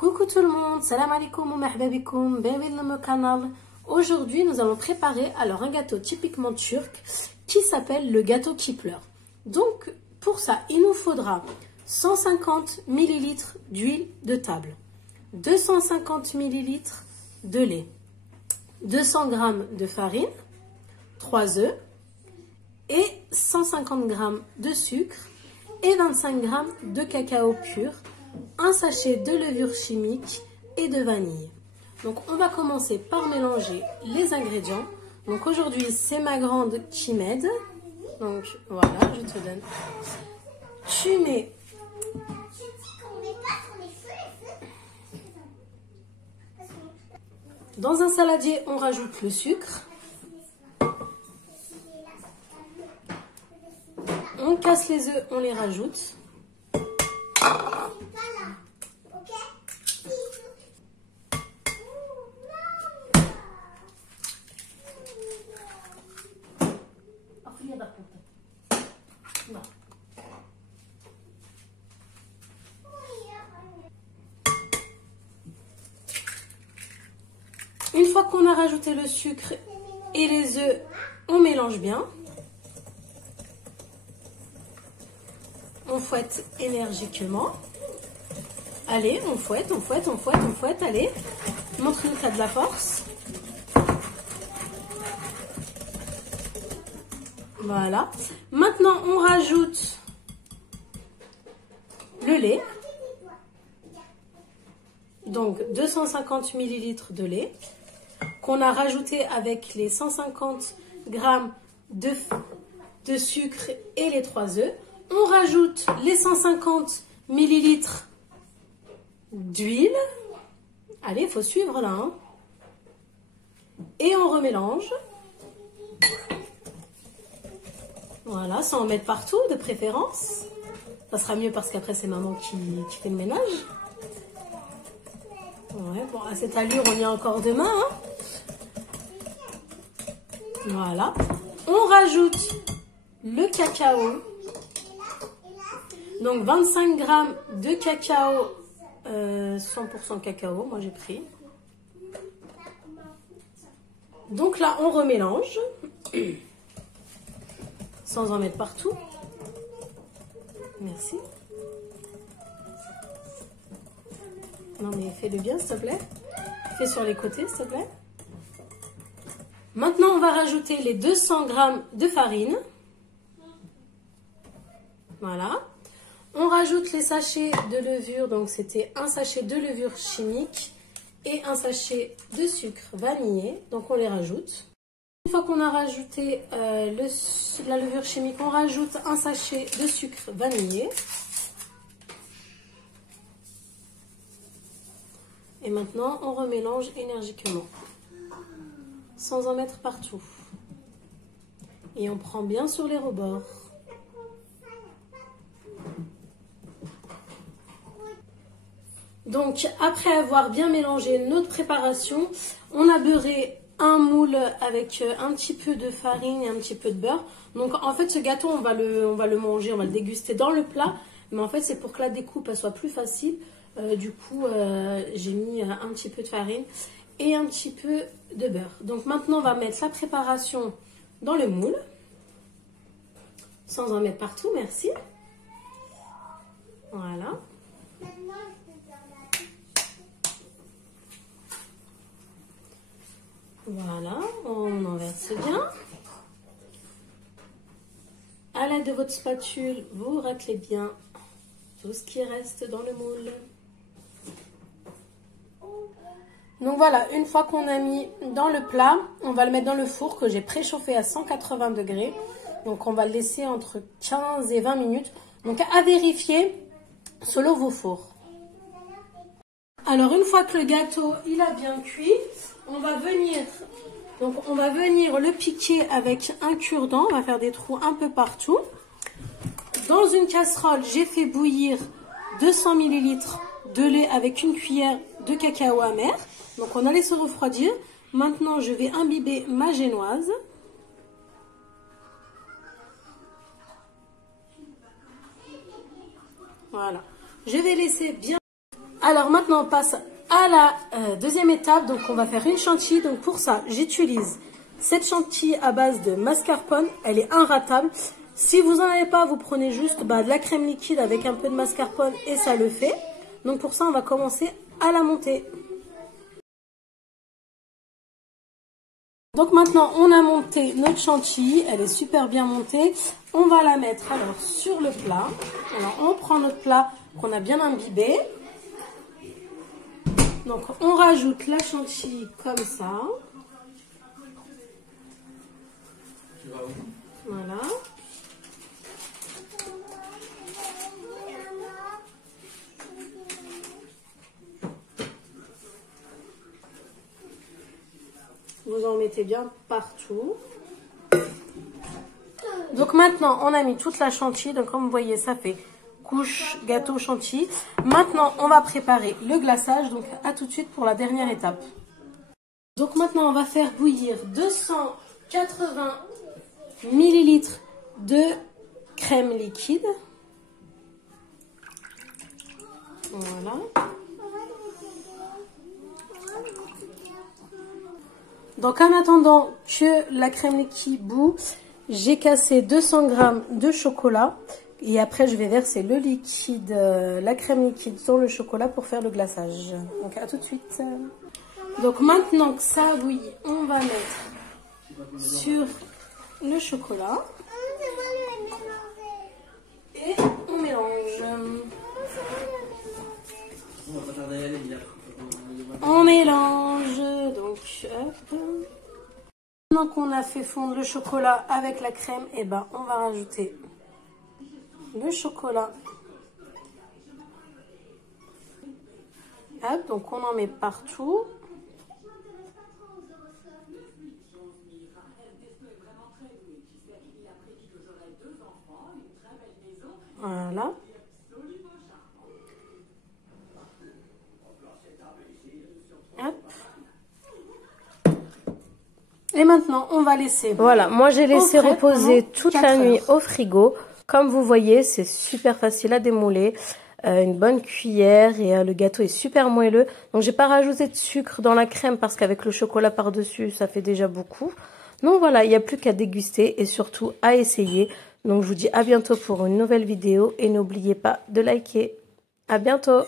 Coucou tout le monde, salam alaikum ou marhaba bikoum, bienvenue dans mon canal. Aujourd'hui nous allons préparer alors un gâteau typiquement turc qui s'appelle le gâteau qui pleure. Donc pour ça il nous faudra 150 ml d'huile de table, 250 ml de lait, 200 g de farine, 3 œufs et 150 g de sucre et 25 g de cacao pur, un sachet de levure chimique et de vanille. Donc on va commencer par mélanger les ingrédients. Donc aujourd'hui c'est ma grande qui m'aide. Donc voilà, je te donne. Tu mets dans un saladier, on rajoute le sucre. On casse les œufs, on les rajoute. Une fois qu'on a rajouté le sucre et les œufs, on mélange bien. On fouette énergiquement. Allez, on fouette, on fouette, on fouette, on fouette. Allez, montre-nous que tu as de la force. Voilà. Maintenant, on rajoute le lait. Donc, 250 ml de lait qu'on a rajouté avec les 150 g de sucre et les 3 œufs. On rajoute les 150 ml d'huile. Allez, il faut suivre là. Hein. Et on remélange. Voilà, sans en mettre partout de préférence. Ça sera mieux parce qu'après c'est maman qui fait le ménage. Ouais, bon, à cette allure, on y a encore demain. Hein. Voilà. On rajoute le cacao. Donc 25 g de cacao, 100% cacao, moi j'ai pris. Donc là, on remélange. Sans en mettre partout. Merci. Non mais fais-le bien s'il te plaît. Fais sur les côtés s'il te plaît. Maintenant on va rajouter les 200 g de farine. Voilà. On rajoute les sachets de levure. Donc c'était un sachet de levure chimique et un sachet de sucre vanillé. Donc on les rajoute. Une fois qu'on a rajouté la levure chimique, on rajoute un sachet de sucre vanillé. Et maintenant, on remélange énergiquement, sans en mettre partout. Et on prend bien sur les rebords. Donc, après avoir bien mélangé notre préparation, on a beurré un moule avec un petit peu de farine et un petit peu de beurre. Donc en fait ce gâteau on va le manger, on va le déguster dans le plat. Mais en fait c'est pour que la découpe elle soit plus facile. Du coup j'ai mis un petit peu de farine et un petit peu de beurre. Donc maintenant on va mettre la préparation dans le moule. Sans en mettre partout, merci. Voilà. Voilà, on en verse bien. À l'aide de votre spatule, vous raclez bien tout ce qui reste dans le moule. Donc voilà, une fois qu'on a mis dans le plat, on va le mettre dans le four que j'ai préchauffé à 180 degrés. Donc on va le laisser entre 15 et 20 minutes. Donc à vérifier selon vos fours. Alors une fois que le gâteau il a bien cuit, on va venir le piquer avec un cure-dent. On va faire des trous un peu partout. Dans une casserole, j'ai fait bouillir 200 ml de lait avec une cuillère de cacao amer. Donc on a laissé refroidir. Maintenant, je vais imbiber ma génoise. Voilà. Je vais laisser bien Alors maintenant, on passe à la deuxième étape. Donc, on va faire une chantilly. Donc, pour ça, j'utilise cette chantilly à base de mascarpone. Elle est inratable. Si vous n'en avez pas, vous prenez juste de la crème liquide avec un peu de mascarpone et ça le fait. Donc, pour ça, on va commencer à la monter. Donc maintenant, on a monté notre chantilly, elle est super bien montée. On va la mettre alors sur le plat. Alors on prend notre plat qu'on a bien imbibé. Donc on rajoute la chantilly comme ça. Voilà. Vous en mettez bien partout. Donc maintenant, on a mis toute la chantilly. Donc comme vous voyez, ça fait couche gâteau chantilly. Maintenant, on va préparer le glaçage. Donc à tout de suite pour la dernière étape. Donc maintenant, on va faire bouillir 280 ml de crème liquide. Voilà. Donc en attendant que la crème liquide bout, j'ai cassé 200 g de chocolat et après je vais verser le liquide, la crème liquide sur le chocolat pour faire le glaçage. Donc à tout de suite. Donc maintenant que ça a bouilli, on va mettre sur le chocolat et on mélange. On mélange, donc hop. Maintenant qu'on a fait fondre le chocolat avec la crème, et ben on va rajouter le chocolat. Hop, donc on en met partout. Voilà. Hop. Et maintenant, on va laisser. Voilà, moi j'ai laissé reposer toute la nuit au frigo. Comme vous voyez, c'est super facile à démouler. Une bonne cuillère et le gâteau est super moelleux. Donc j'ai pas rajouté de sucre dans la crème parce qu'avec le chocolat par-dessus, ça fait déjà beaucoup. Donc voilà, il n'y a plus qu'à déguster et surtout à essayer. Donc je vous dis à bientôt pour une nouvelle vidéo et n'oubliez pas de liker. À bientôt!